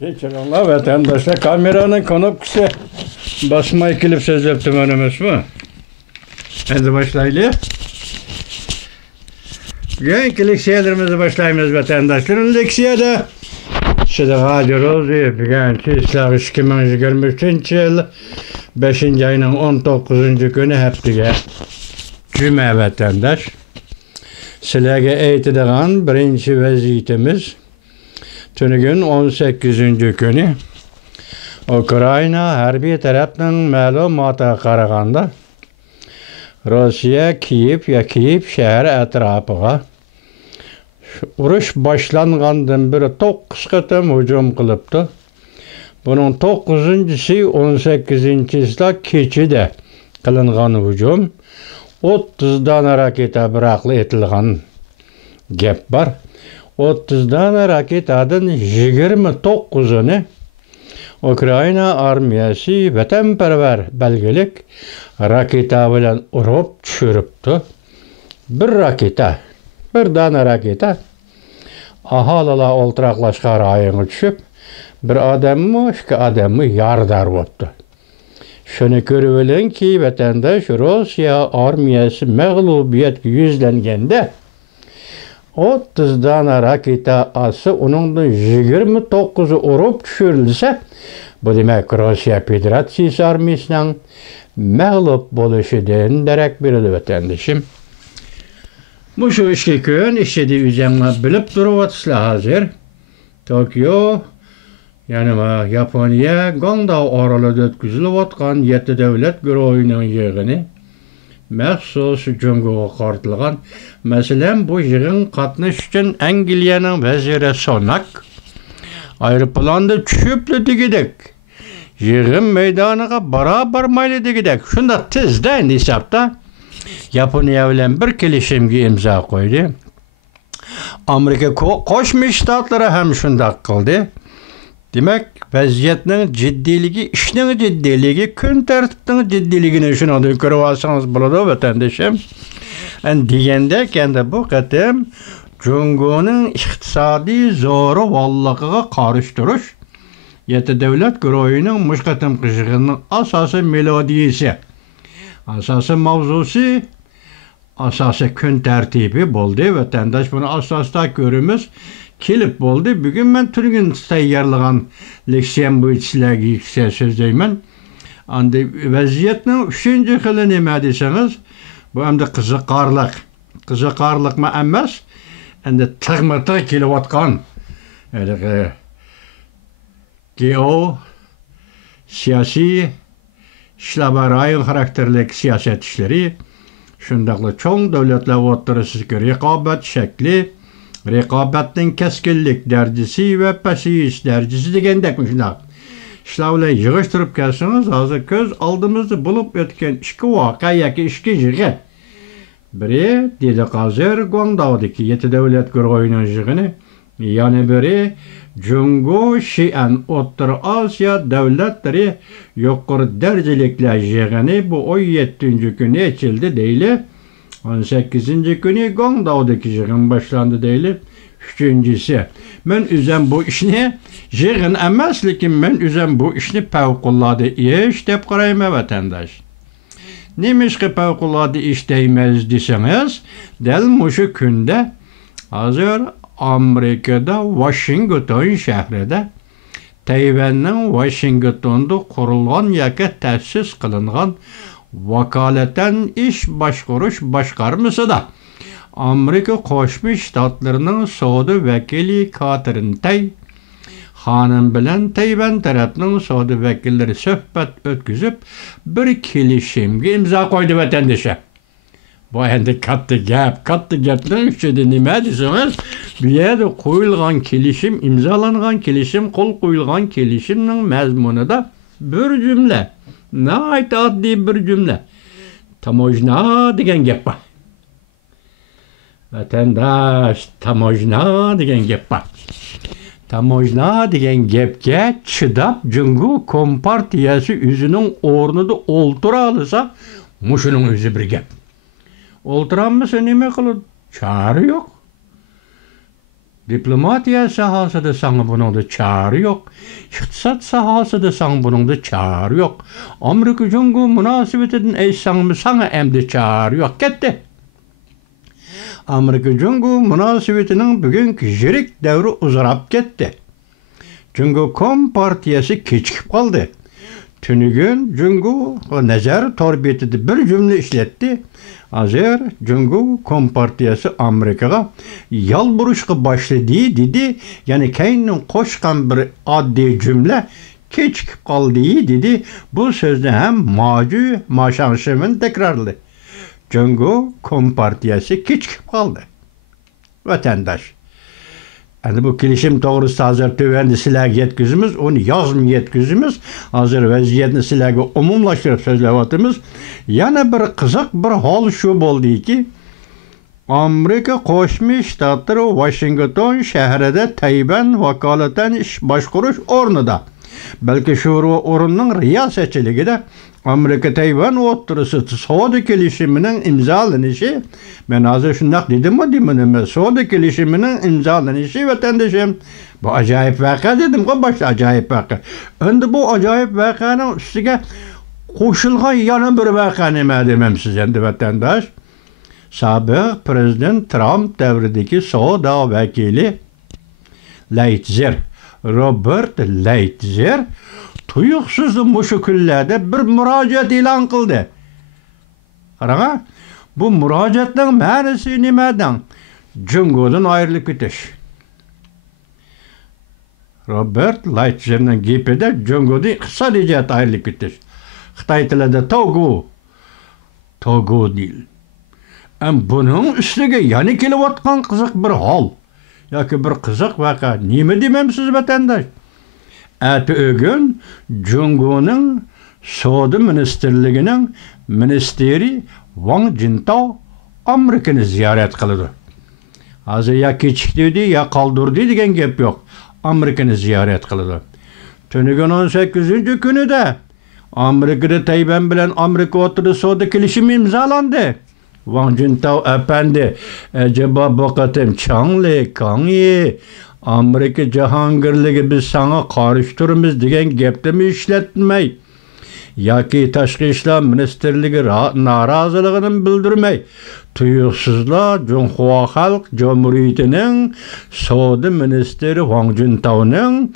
Keçiranlar vatandaşlar kameranın konopkisi basmayı kilip sözleptim önümüz mü? Hadi başlayalım. Bugün leksiyalarımızı başlayımız vatandaşların leksiyada. Size radyouz bugün İslam 2023 yıl 5. ayının 19. günü heptiga cüme vatandaş. Sizlerge eğitidiğen birinci vaziyetimiz tünügün 18. günü Ukrayna harbiy tarafının ma'lumotga qaraganda Rossiya Kiyev shahri atrofiga urush boshlangandan beri 9 qatam hujum qilibdi. Buning 9-si 18-sida kechida qilingan hujum 30 dona raketa biroqli etilgan gap bor. 30 dona raketadan 29'uni Ukrayna armiyasi vatanparvar belgilik raketa bilan urib tushiribdi. Bir dona raketa aholilar o'ltiraqlashgan rayonga tushib, bir odammi, ikki odammi yordar bo'libdi. Shuni ko'rib olinki, vatandosh Rossiya armiyasi mag'lubiyatga yuzlanganda 30 dona raketa ası onundan 29'u urib tushirilsa, bu demek Rossiya Federatsiyasi armiyasining mag'lub bo'lishidan darak beradi vatandoshim. Bu shu ishga kun ishida o'zinglar bilib turibsizlar hozir. Tokio, ya'ni Yaponiya Guangdao orolida o'tkazilayotgan 7 davlat guruhining yig'ini maxsus Jungoga qaratilgan. Masalan, bu yig'in qatnash uchun Angliyaning vaziri Sunak aeroplanda tushibdi degidek. Yig'in maydoniga barabar mayli degidek. Shunda tezda hisobda Yaponiya bilan bir kelishimga imzo qo'ydi. Amerika Qo'shma Shtatlari ham shunday qildi. Demek vaziyetinin ciddiyligi, işinin ciddiyligi, kun tertibinin ciddiyligini şunu görüp alsanız bo'ladi vatandaşım. Degende kendi bu qatim Jungo'nun iqtisodiy zo'ravonligiga qarshi turish 7 davlat guruhining mush qatim qizig'ining asosiy melodiyasi, asosiy mavzusi, asosiy kun tartibi bo'ldi. Vatandaş bunu asosda ko'rimiz kelip oldu. Bugün ben tüngün tayyorlagan leksiyam bu sizlarga yeksa so'zlayman. Endi vaziyatning 3-chi xili nima deseniz, bu endi qiziqarliqmi emas, endi tig'ma-tig' kelayotgan geo siyosiy ishlar rayon xarakterlik siyosat ishlari, shundaqla cho'ng davlatlar o'rtasidagi raqobat shakli, raqobatning keskinlik derecesi ve pasiyish derecesi degandek shunday ishlar bilan yig'ishtirib kelsangiz, hozir ko'z oldimizda bo'lib o'tgan ikki voqea yoki ikki yig'in. Biri dedi hozir Guangdaodagi 7 davlat guruhining yig'ini, yana biri Jungo Xi'an O'rta Osiyo davlatlari yuqori darajaliklar yig'ini. Bu 17 kuni ochildi deyli. 18. günü Guangdao'daki yığın başlandı değil. 3-cisi. Ben üzem bu işini yığın emas, lekin ben üzem bu işini fevkalade iş dep qarayma vatandaş. Neymiş ki fevkalade iş deymez deseniz, del muşu günde hazır Amerika'da Washington şehrinde Tayvan'ın Washington'da kurulgan yoki ta'sis qilingan vakaleten iş başkarması da Amerika Qo'shma Shtatlarining savdo vakili Catherine Tai hanım bilan Tayvan tarafının savdo vakillari suhbat o'tkazib bir kelishimga imzo qo'ydi vatandaşa. Bu endi katta gapning ichida nima desangiz, bu yerda qo'yilgan kelishim, imzolangan kelishim, qo'l qo'yilgan kelishimning mazmunida bir cümle. Nəhayət adli bir cümle. Tamojna degan gap bor. Vatandaş, tamojna degan gap bor. Tamojna degan gapga chidab Jungo Kompartiyasi o'zining o'rnida o'ltira olsa, mushuning o'zi bir gap. O'ltiramasa nima qiladi? Chari yo'q. Diplomatiya sahasida sana buningda çare yo'q. İqtisod sahasida sana buningda çare yo'q. Amerika Jungo münasebetidan aytsangmi sana endi çare yo'q. Ketdi. Amerika Jungo münasebetining bugungi yirik davri uzrab ketdi. Jungo Kompartiyasi kechikib qoldi. Tünügün Jungo nazar torbetida bir cümle işletti. Hazır Jungo Kompartiyasi Amerikaga yal buruşqa başladı dedi. Yani keynin qo'shgan bir oddiy cümle kechikib qoldi dedi. Bu sözde hem maju maşanşımın tekrarladı. Jungo Kompartiyasi kechikib qoldi. Vatandaş. Yani bu kelishim to'g'risida hozir tövəndə sizlarga yetkizimiz, onu yazım yetkizimiz. Hozir vaziyatni sizlarga umumlashtirib so'zlayapmiz. Yana bir qiziq bir hol shu bo'ldiki, Amerika Qo'shma Shtatlari Washington shahrida Tayvan vakolatan ish boshqarish o'rnida, balki shu o'rinning riyosatchiligida Amerika Tayvan o'rtasida savdo kelishimining imzolanishi, men hozir shunday dedimmi, savdo kelishimining imzolanishi vatandoshim, bu ajoyib voqea dedim-ku boshda, ajoyib voqea. Endi bu ajoyib voqeaning ustiga qo'shilgan yana bir voqea nima demamsiz endi vatandosh? Sobiq prezident Trump davridagi savdo vakili Lighthizer, Robert Lighthizer tuyuqsiz mushu kunlarda bir murojaat e'lon qildi. Qarang, bu murojaatning ma'nosi nimadan? Jungodan ayrilib ketish. Robert Lightshierning gapida Jungodan iqtisodiyat ayrilib ketish. Xitoy tilida Togo deyil. Buning ustiga yana kelayotgan qiziq bir hol yoki bir qiziq voqea nima demamsiz vatandosh? Ati o'gun Jungoning savdo ministerligining ministeri Wang Jintao Amerikani ziyorat qildi. Hozir ya kechikdi ya qoldirdi degan gap yo'q. Amerikani ziyorat qildi. Tunigun 18-kunida Amerikada Tayvan bilan Amerika o'rtasida savdo kelishimi imzolandi. Wang Jintao efendi, acaba bu qatim Changli, Kangyi Amerika jahongirligi biz sana qarshi turamiz degan gapni ishlatmay yoki tashqi ishlar ministerligi noroziligini bildirmay tuyuqsizlar Junxo Xalq Jamhuriyatining savdo ministri Wang Jintaoning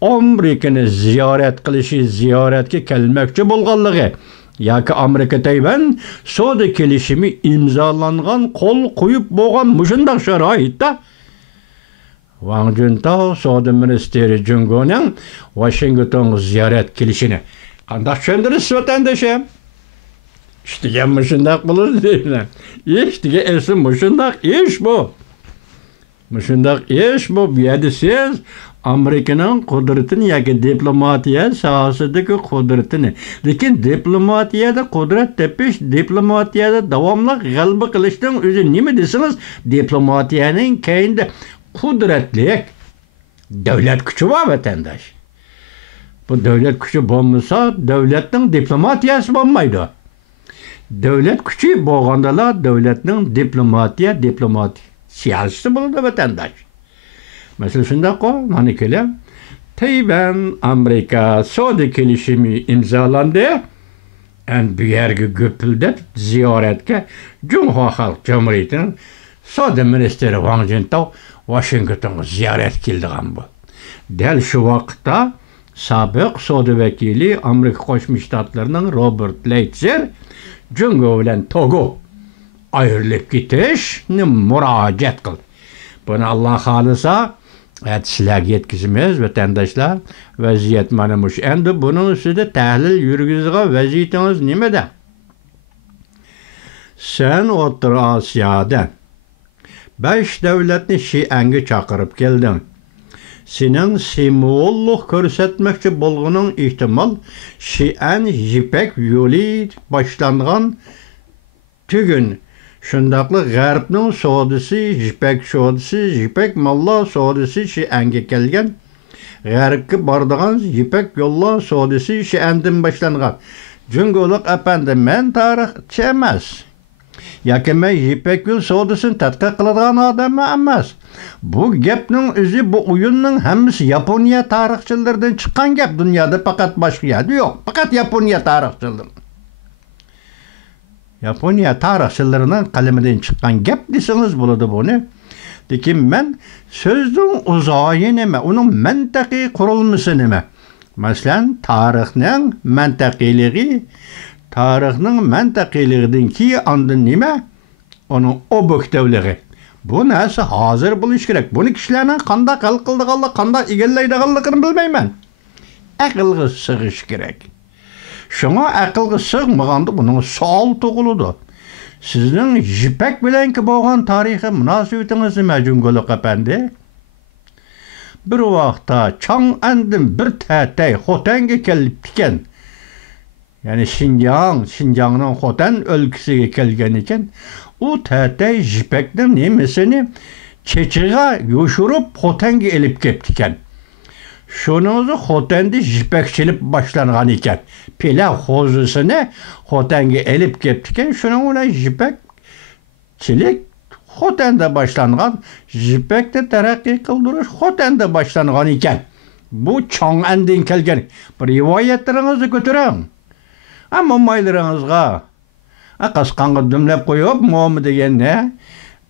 Amerikani ziyorat qilishi, ziyoratga kelmoqchi bo'lganligi yoki Amerika Tayvan savdo kelishimi imzolangan, qo'l qo'yib bo'lgan mushundaq sharoitda Wang Jintao savdo ministri Jungoning Washington ziyorat kelishini qanday tushundirasiz vatandoshim? İşte mushundaq bo'ladi deyman. İşte esa mushundaq ish bu. Mushundaq ish bu. Bu yerda siz Amerikaning qudratini yoki diplomatiya sohasidagi qudratini, lekin diplomatiyada qudrat tepish, diplomatiyada davomli g'alaba qilishdan o'zi nima desangiz, diplomatiyaning keyinda qudratli davlat kuchi bor vatandosh. Bu davlat kuchi bo'lmasa, davlatning diplomatiyasi bo'lmaydi. Davlat kuchi bo'lgandalar davlatning diplomatiyasi bo'ladi vatandosh. Mesela shunday mana kelam Tayvan Amerika savdo kelishimi imzolandi. Bu yerga gupildab ziyoratga Junxo Xalq Jamhuriyatining savdo ministri Wang Jintao Washingtonga ziyorat keldigan bu. Dal shu vaqtda sobiq savdo vakili Amerika Qo'shma Shtatlarining Robert Lighthizer Jungo bilan Togo ayrilib ketishni murojaat qildi. Buni Alloh xolisa sizlarga yetkazamiz vatandoshlar. Vaziyat mana shu. Endi buning ustida tahlil yurgizgan vaziyatingiz nimada? Sen O'rta Osiyoda 5 davlatni Shianga chaqirib kelding. Sening simvollik ko'rsatmoqchi bo'lganing ehtimol Shian Ipak yo'li boshlangan tugun. Shundaqli G'arbning savdosi, Ipak savdosi, Ipak mallar savdosi Shianga kelgan. G'arbga boradigan Ipak yo'llar savdosi Shiandan boshlangan. Jungolik efendi, men tarixchi emas. Yoki men Ipak yo'l savdosini tadqiq qiladigan odam emas. bu gapning o'zi, bu o'yinning hammasi Yaponiya tarixchilaridan chiqqan gap. Dunyoda faqat boshqa yerda yo'q. Faqat Yaponiya tarixchilari. Yaponiya tarixchilarining qalamidan chiqqan gap desangiz bo'ladi buni. Lekin men so'zning uzoyi nima, uning mantiqiy qurilmasi nima? Masalan, tarixning mantiqiyligidan keyin ondan nima? Onun obyektivligi. Bu narsa hozir bo'lish kerak. Buni kishilarning qanday hal qildiganligini, qanday egallaydiganligini bilmayman. Aqlga sig'ish kerak. Şuna aqlga sig'maganda buning savol tug'iladi. Sizning Jipak bilan bo'lgan tarixiy munosabatingiz nima, Junguluq apandi? Bir vaqtda Chang'andan bir tatay Xotanga kelib ekan. Yani Şinjanning Xotan o'lkasiga kelgan ekan. O tatay Jipakning nemisini Chechiga yo'shirib Xotanga elib kelib ekan. Şunuzu Xotanda jipakchilik boshlangan ekan. Pela xozisini Xotanga elib kelib ekan. Shuning bilan jipakchilik Xotanda boshlangan, jipakni taraqqiy qildirish Xotanda boshlangan ekan. Bu Chang'andan kelgan. Bir rivoyatlaringizni ko'taring. Ammo maylaringizga qasqanqa dumlab qo'yib, mo'mi deganda,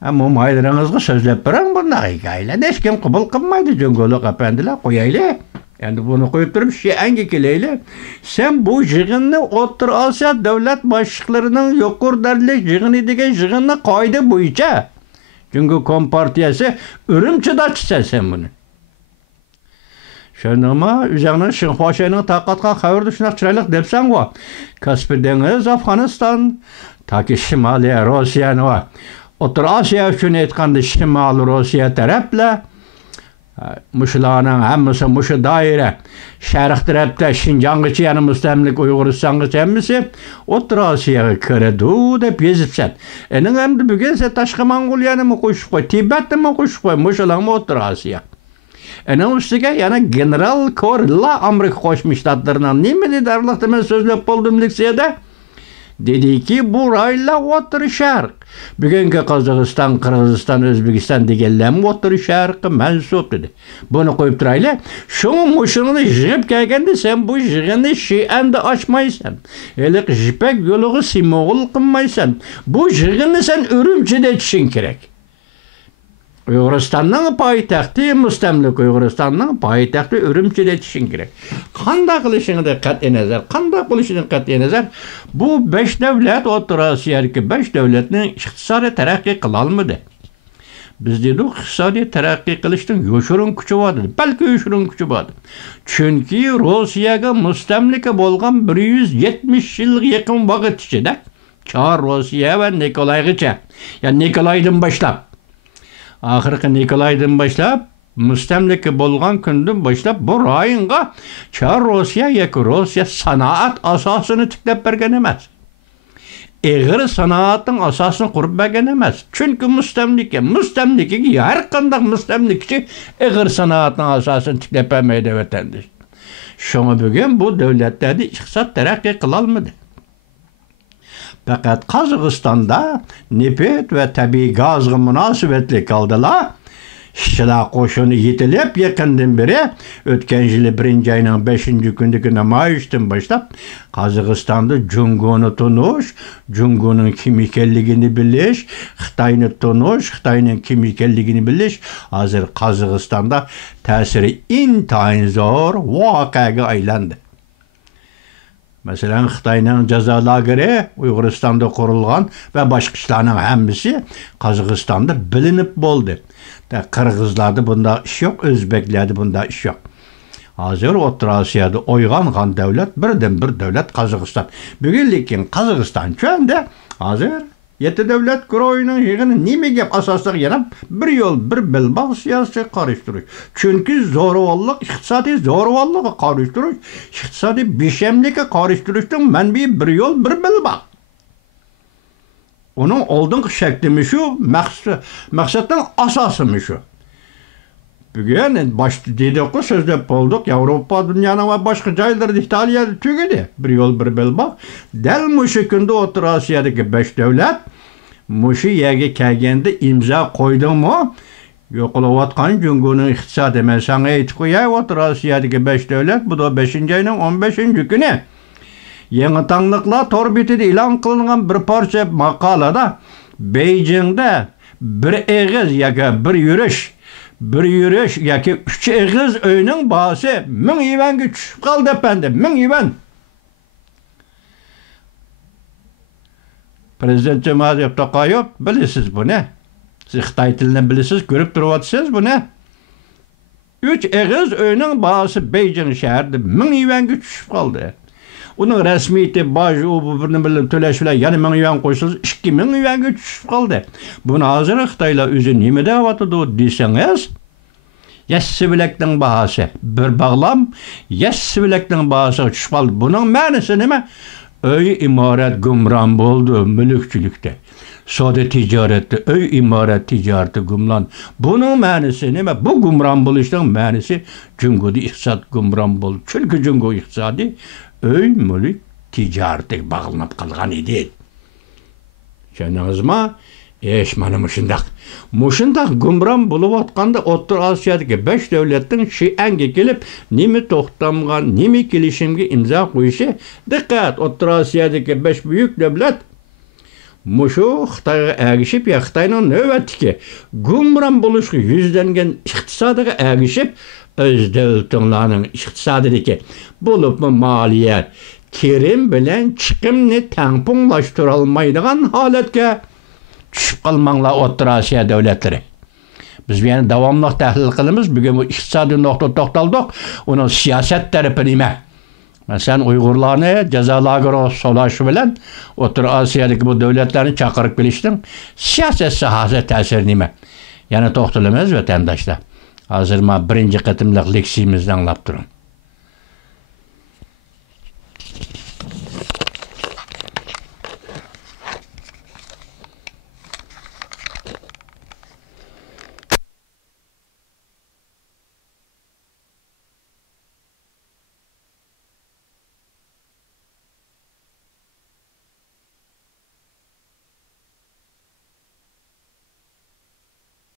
ammo maylaringizga so'zlab berang, bunday hikoyalarni hech kim qabul qilmaydi. Junguluq apandilar, qo'yayli. Endi buni qo'yib turib, Shianga kelayli. Sen bu yig'inni O'rta Osiyo davlat boshliqlarining yuqori darajalik yig'ini degan yig'inni qoida bo'yicha Jungo Kompartiyasi Urumchida chiqsa buni. Şunama üzerine Şinhuaşe'nin takatkan xabarda şunak çıraylık depsen var. Kaspir Deniz, Afganistan, ta ki Şimali Rusya'nı var. Otur Asya üçün etkandı Şimali Rusya tarafla, Muşularının hemmisi Muşu daire, Şərq tarafta Şinjan'gıcı yani müstemlik Uyguristan'gıcı hemmisi, Otur Asya'ya kırıdı dep yezipsen. Enin hem de bugünse Taşkı Mongolya'nı mı koşup koy, Tibet'te mi koşup koy, Muşular mı Otur Asya? Onun üstüge yani General Korla Amerika Koşmuş Ştatlarından ne dedi arlıkta ben sözlep oldum liksiyede? Dedi ki bu rayla Otur Şark. Bugünkü Kazakistan, Kırgızistan, Özbekistan degenlem Otur Şark'ı mensup dedi. Bunu koyup durayla. Şunun muşunu jip gelgende sen bu jigini Şian'da açmaysan. Elik jipek yolu simogul kılmaysan. Bu jigini sen Ürümçi'de çişin gerek. Uyg'uristonning poytaxti mustamlik Uyg'uristonning poytaxti Urumchida yetishing kerak. Qanday qilishingda qat'iy nazar, qanday bo'lishidan qat'iy nazar, bu 5 davlat O'rta Osiyodagi 5 davlatning iqtisodiy taraqqiy qila olmadi. Biz dedik, iqtisodiy taraqqiy qilishning yo'shirin kuchi bor edi. Balki yo'shirin kuchi bor. Chunki Rossiyaga mustamlika bo'lgan 170 yilga yaqin vaqt ichida Çar Rossiya va Nikolaygacha, ya'ni Nikolaydan boshlab Ahırkı Nikolay'dan başlap, müstemlike bolgan günden başlap bu rayonga Çar Rusya yoki Rusya sanoat asosini tiklab bergan emas. Eğer sanoatning asosini qurib bergan emas. Chunki mustamlikaga har qanday mustamlikchi eğer sanoatning asosini tiklab bermaydi vatandaş. Şuna bugun bu davlatlarda iqtisod taraqqiy qila olmadi. Fakat Kazakıstan'da nefet ve tabii gazga münasebetli kaldılar. İşçiler qo'shini yetilib yaqindan beri o'tgan yili 1-ayning 5-kunidagi namoyishdan boshlab Qozog'istonda Jungoni tunish, Jungoning kim ekanligini bilish, Xitoyni tunish, Xitoyning kim ekanligini bilish hozir Qozog'istonda ta'siri intayin zo'r voqeaga aylandi. Mesela Xitoyning jazo lageri Uyg'uristonda qurilgan va boshqa ishlarning hammasi Qozog'istonda bilinib bo'ldi. Qirg'izlarda bunda ish yo'q, o'zbeklarda bunda ish yo'q. Hozir O'rta Osiyoda o'ygangan davlat birdan bir davlat Qozog'iston. Bugun lekin Qozog'iston cho'nda hozir 7 davlat guruhining yig'ini nima gap asosida yana bir yo'l bir bilbog' siyosiy qarashtirish. Chunki zo'ravonlik, iqtisodiy zo'ravonlikqa qarashtirish, iqtisodiy beshamlikka qarashtirishning manbai bir yo'l bir bilbog'. Onun oldingi shaklimi shu, maqsadning asosimi shu. Bugün başta dedik ki sözlep olduk, Avrupa dünyanın ve başka joylarda İtalya'da tügedi. Bir yol bir belbaq. Del muşu günde O'rta Osiyodagi 5 davlat muşu yerga kelganda imzo qo'ydi mu? yo'qolayotgan Cumhur'un iqtisadi. Men sana aytib qo'yay, O'rta Osiyodagi 5 davlat, bu da 5-ayning 15-kuni. Yangi tanglıqlar tor betida e'lon qilingan bir parcha maqolada Beijingda bir eg'iz yoki bir yurish yoki 3 eg'iz uyning bahosi 1000 yuanga tushib qoldi efendim, 1000 yuan. Prezident Cemalet Toqayev, bilesiz bu ne? Siz Xitoy tilini bilesiz, ko'rib turibsiz bu ne? 3 eg'iz uyning bahosi Beijing shahrida 1000 yuanga tushib qoldi. Onun resmiyeti, baj, o birini bilen töleş bilen yani 1000 yuan koysanız 2000 yuanga tushib qoldi. Bunu hazır Xitoylar özü nime deyatıdı deseniz, yassibilekning bahası bir bağlam, yassibilekning bahası tushib qoldi. Bunun ma'nosi nima? Öy imaret gumron bo'ldi mülkçülükte. Soda ticaretde, öy imaret ticareti gumron. Bunun ma'nosi nima? Bu gumron bo'lishning ma'nosi Cumhurda iqtisod gumron bo'ldi. Çünkü Cumhur iqtisodi öy mülk ticareti bağlanıp kalgan idi. Şanazma mana muşundaq gumron bo'lib atqanda O'rta Osiyodagi 5 davlatning Şianga kelib, nima to'xtamgan, nima kelishimga imzo qo'yishi. Diqqat, O'rta Osiyodagi 5 buyuk davlat mushu Xitoyga ergishib, ya Xitoyning navbatdagi gumron bo'lishga yuzlangan iqtisodiga ergishib, öz davlatlarning iqtisodidagi bo'libmi maliyat, kirim bilan chiqimni tangpunglashtirib olmaydigan holatga tushib qolmanglar O'rta Osiyo davlatlari. Biz yani davamlı tahlil qilamiz. Bugün bu iqtisodiy nuqta to'xtaldik. Onun siyaset tarafi nima? Mesela Uyg'urlarni jazo lageri solashi bilan O'rta Osiyodagi bu davlatlarni chaqirib kelishning siyosat sohasida ta'siri nima? Yana to'xtalamiz vatandoshlar. Hozir men birinchi qatimliq leksiyamizni anglab turing.